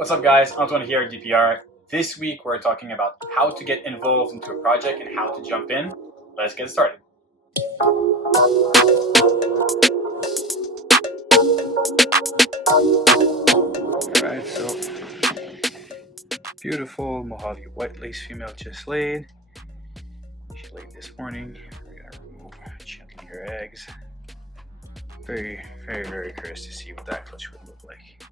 What's up guys, Antoine here at DPR. This week we're talking about how to get involved into a project and how to jump in. Let's get started. Alright, so beautiful Mojave white lace female just laid. She laid this morning. We're gonna remove gently her eggs. Very curious to see what that clutch would look like.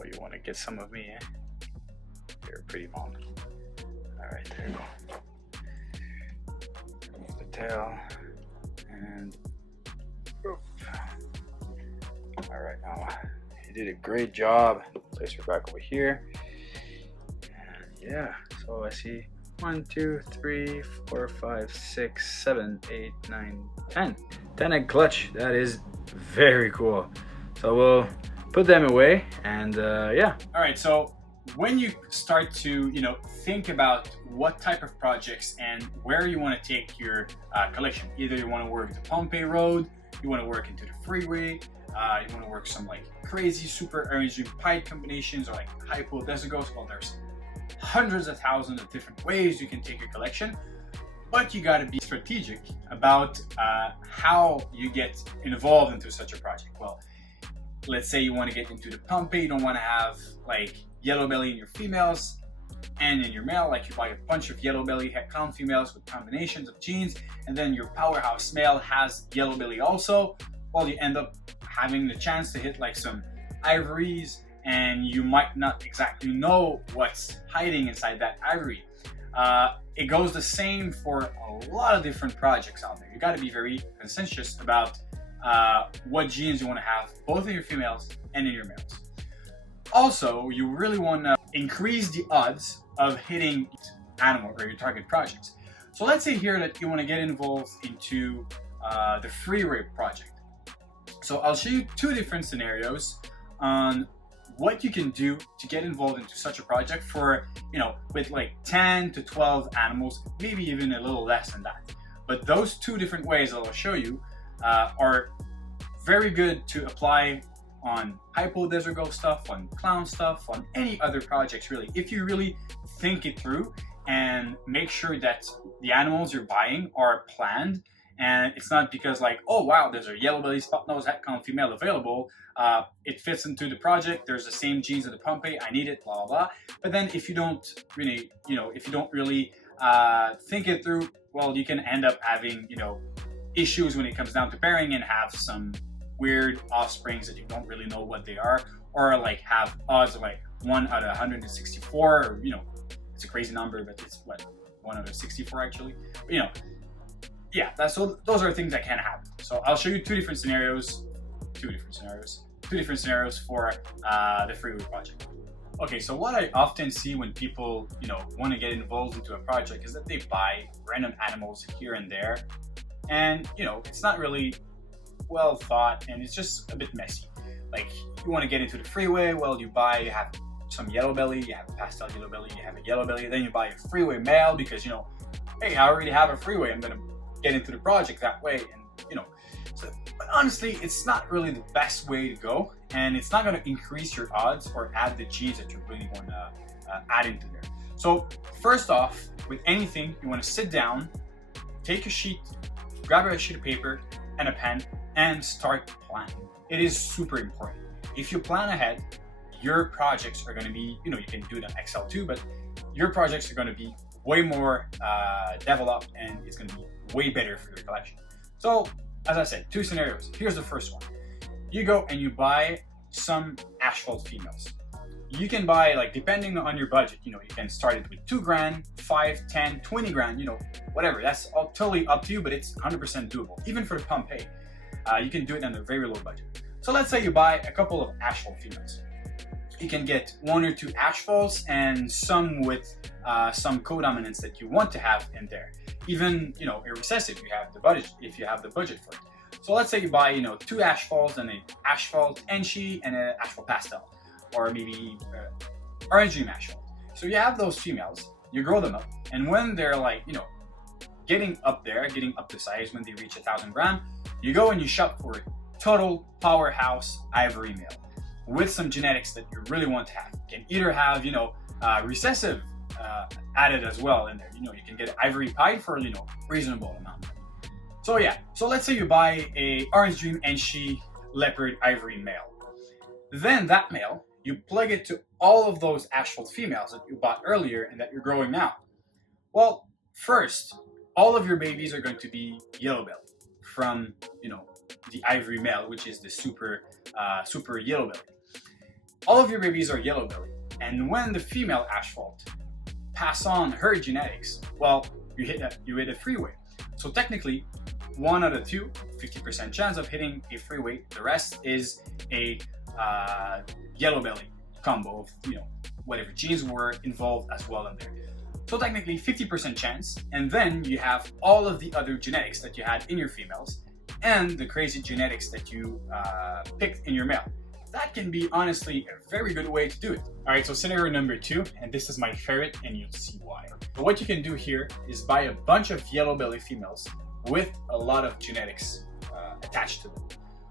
Oh, you want to get some of me, eh? You're a pretty mom. Alright, there you go. Remove the tail. And oof. Alright, now you did a great job. Place her back over here. And yeah, so I see 1, 2, 3, 4, 5, 6, 7, 8, 9, 10. 10 egg clutch. That is very cool. So we'll put them away and yeah. All right, so when you start to think about what type of projects and where you want to take your collection, either you want to work the Pompeii Road, you want to work into the freeway, you want to work some like crazy super energy pipe combinations or like hypo desigos. Well, there's hundreds of thousands of different ways you can take your collection, but you got to be strategic about how you get involved into such a project. Well, let's say you want to get into the Pompeii, you don't want to have like yellow belly in your females and in your male, like you buy a bunch of yellow belly head-count females with combinations of genes, and then your powerhouse male has yellow belly also. Well, you end up having the chance to hit like some ivories, and you might not exactly know what's hiding inside that ivory. It goes the same for a lot of different projects out there. You got to be very conscientious about what genes you want to have both in your females and in your males. Also, you really want to increase the odds of hitting animal or your target projects. So let's say here that you want to get involved into the freeway project. So I'll show you two different scenarios on what you can do to get involved into such a project for, with like 10 to 12 animals, maybe even a little less than that. But those two different ways that I'll show you are very good to apply on hypo desergo stuff, on clown stuff, on any other projects really. If you really think it through and make sure that the animals you're buying are planned, and it's not because like, oh wow, there's a yellow belly spot nose head-count female available, it fits into the project, there's the same genes as the Pompeii, I need it, blah blah blah. But then if you don't really, think it through, well, you can end up having issues when it comes down to pairing and have some weird offsprings that you don't really know what they are, or like have odds of like 1 out of 164, or it's a crazy number, but it's what, 1 out of 64 actually. But, yeah, those are things that can happen. So I'll show you two different scenarios for the freeway project. Okay, so what I often see when people want to get involved into a project is that they buy random animals here and there, and it's not really well thought, and it's just a bit messy. Like, you want to get into the freeway, well, you have some yellow belly, you have a pastel yellow belly, you have a yellow belly, then you buy a freeway male because hey, I already have a freeway, I'm gonna get into the project that way. And but honestly, it's not really the best way to go, and it's not going to increase your odds or add the genes that you really want to add into there. So first off, with anything, you want to sit down, take a sheet, grab a sheet of paper and a pen, and start planning. It is super important. If you plan ahead, your projects are going to be, you can do it on Excel too, but your projects are going to be way more developed, and it's going to be way better for your collection. So as I said, two scenarios. Here's the first one. You go and you buy some asphalt females. You can buy, like, depending on your budget, you can start it with 2 grand, 5, 10, 20 grand, whatever. That's all totally up to you, but it's 100% doable. Even for the Pompeii, you can do it on a very low budget. So let's say you buy a couple of asphalt females. You can get 1 or 2 asphalts and some with some co-dominants that you want to have in there. Even a recessive, if you have the budget for it. So let's say you buy 2 asphalts and an asphalt enchi and an asphalt pastel, or maybe orange dream asphalt. So you have those females, you grow them up, and when they're like getting up to size, when they reach 1,000 grams, you go and you shop for a total powerhouse ivory male. with some genetics that you really want to have. You can either have, you know, recessive added as well in there. You know, you can get ivory pied for, you know, reasonable amount. So yeah, so let's say you buy a Orange Dream Enshi Leopard Ivory male. Then that male, you plug it to all of those asphalt females that you bought earlier and that you're growing now. Well, first, all of your babies are going to be yellow belly from, you know, the ivory male, which is the super yellow belly. All of your babies are yellow belly, and when the female asphalt pass on her genetics, well, you hit a freeway. So technically, 1 out of 2, 50% chance of hitting a freeway. The rest is a yellow belly combo of, you know, whatever genes were involved as well in there. So technically 50% chance, and then you have all of the other genetics that you had in your females and the crazy genetics that you picked in your male. That can be honestly a very good way to do it. All right, so scenario number 2, and this is my favorite, and you'll see why. So what you can do here is buy a bunch of yellow belly females with a lot of genetics attached to them.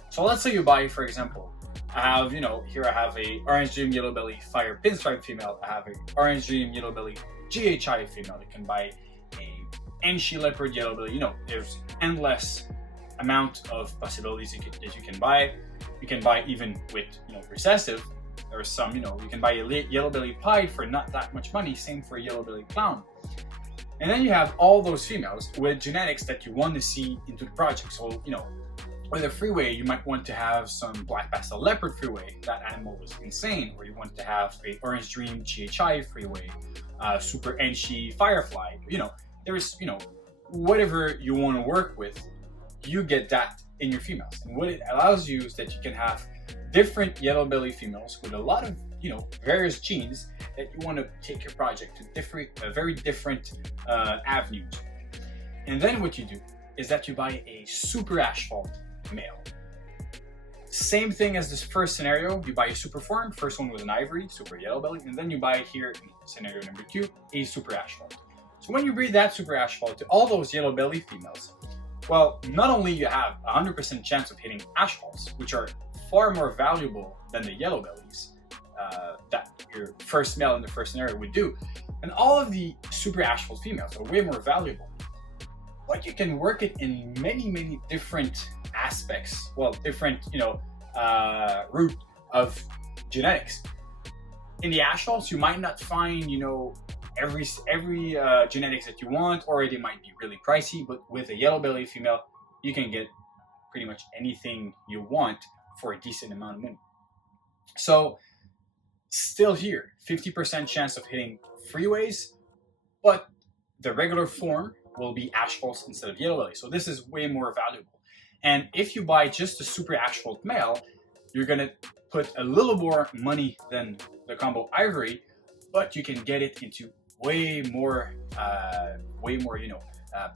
So let's say you buy, for example, I have, you know, here I have a Orange Dream Yellow Belly Fire Pinstripe female. I have a Orange Dream Yellow Belly GHI female. You can buy a Enshi Leopard Yellow Belly. You know, there's endless amount of possibilities that you can buy. You can buy even with, you know, recessive. There's some, you know, you can buy a Yellow Belly Pied for not that much money. Same for a Yellow Belly Clown. And then you have all those females with genetics that you want to see into the project. So, you know, with a freeway, you might want to have some Black Pastel Leopard freeway. That animal was insane. Or you want to have a Orange Dream GHI freeway, Super Enshi Firefly. You know, there's, you know, whatever you want to work with, you get that in your females. And what it allows you is that you can have different yellow belly females with a lot of, you know, various genes that you want to take your project to very different avenues. And then what you do is that you buy a super asphalt male. Same thing as this first scenario, you buy a super form, first one was an ivory, super yellow belly, and then you buy here in scenario number 2, a super asphalt. So when you breed that super asphalt to all those yellow belly females, well, not only you have 100% chance of hitting asphalts, which are far more valuable than the yellow bellies that your first male in the first scenario would do, and all of the super asphalt females are way more valuable. But you can work it in many different aspects, well, different, you know, root of genetics. In the asphalts, you might not find, you know, every genetics that you want, or they might be really pricey, but with a yellow belly female, you can get pretty much anything you want for a decent amount of money. So still here, 50% chance of hitting freeways, but the regular form will be asphalts instead of yellow belly. So this is way more valuable. And if you buy just a super asphalt male, you're gonna put a little more money than the combo ivory, but you can get it into way more, you know,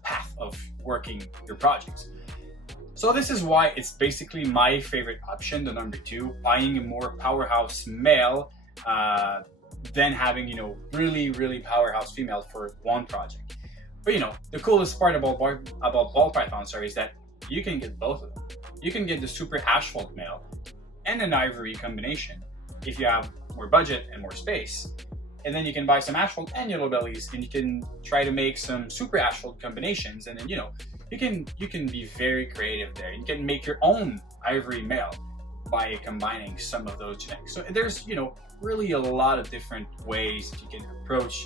path of working your projects. So this is why it's basically my favorite option, the number 2, buying a more powerhouse male than having, you know, really powerhouse female for one project. But you know, the coolest part about ball pythons is that you can get both of them. You can get the super asphalt male and an ivory combination if you have more budget and more space. And then you can buy some asphalt and yellow bellies, and you can try to make some super asphalt combinations. And then, you know, you can be very creative there. You can make your own ivory male by combining some of those genetics. So there's, you know, really a lot of different ways that you can approach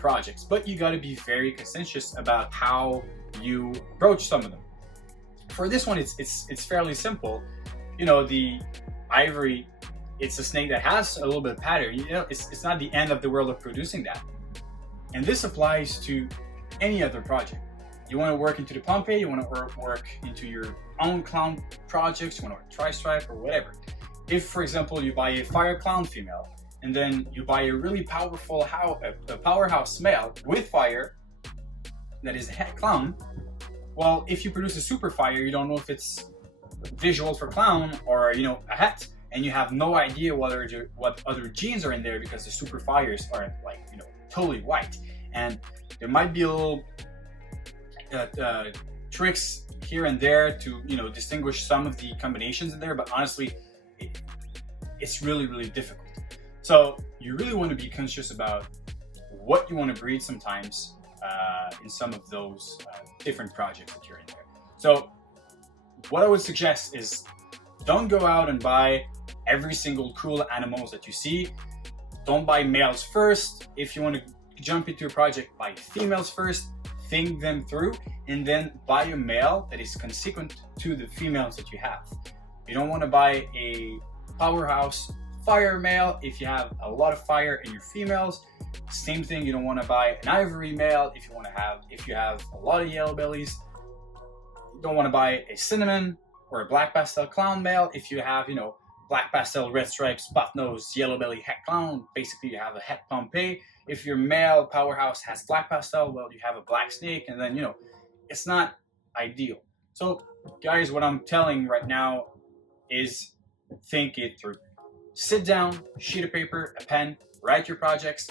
projects, but you got to be very conscientious about how you approach some of them. For this one, it's fairly simple. You know, the ivory, it's a snake that has a little bit of pattern. You know, it's not the end of the world of producing that. And this applies to any other project. You want to work into the Pompeii, you want to work into your own clown projects, you want to work tri-stripe or whatever. If, for example, you buy a fire clown female, and then you buy a really powerful a powerhouse male with fire that is a het clown, well, if you produce a super fire, you don't know if it's visual for clown or, you know, a het, and you have no idea what other genes are in there because the super fires are, like, you know, totally white. And there might be a little tricks here and there to, you know, distinguish some of the combinations in there, but honestly, it's really, really difficult. So you really want to be conscious about what you want to breed sometimes in some of those different projects that you're in there. So what I would suggest is don't go out and buy every single cool animals that you see. Don't buy males first. If you want to jump into a project, buy females first, think them through, and then buy a male that is consequent to the females that you have. You don't want to buy a powerhouse fire male if you have a lot of fire in your females. Same thing, you don't want to buy an ivory male if you have a lot of yellow bellies. You don't want to buy a cinnamon or a black pastel clown male if you have, black pastel, red stripes, spot nose, yellow belly, het clown. Basically, you have a het Pompeii. If your male powerhouse has black pastel, well, you have a black snake, and then, it's not ideal. So, guys, what I'm telling right now is think it through. Sit down, sheet of paper, a pen, write your projects.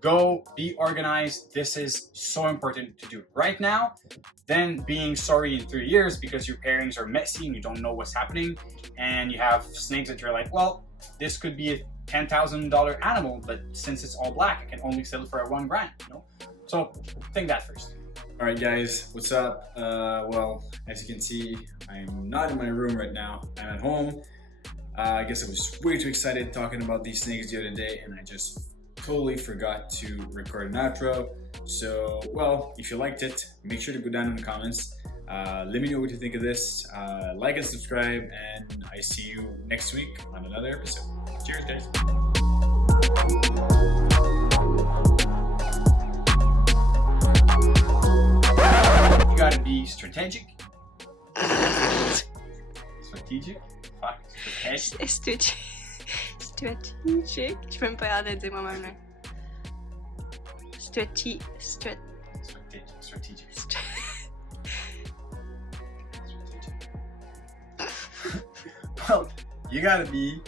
Go be organized. This is so important to do right now than being sorry in 3 years because your pairings are messy and you don't know what's happening, and you have snakes that you're like, well, this could be a $10,000 animal, but since it's all black, I can only sell it for $1 grand. So think that first. All right, guys, what's up? Well, as you can see, I'm not in my room right now. I'm at home. I guess I was way too excited talking about these snakes the other day, and I just totally forgot to record an outro. So, well, if you liked it, make sure to go down in the comments. Let me know what you think of this. Like and subscribe, and I see you next week on another episode. Cheers, guys. You gotta be strategic. Strategic? Fuck. Strategic. Strategic. Je peux même pas regarder dire moi-même là. Strategic. Well, you gotta be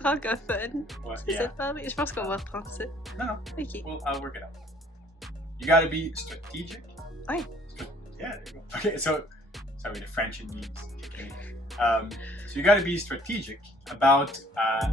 francophone. Ouais, C'est ça de parler. Je pense qu'on va reprendre ça. No. Ok. Well, I'll work it out. You gotta be strategic. Ouais. Yeah, there you go. Okay, so sorry, the French it means. Okay. So you gotta be strategic about how.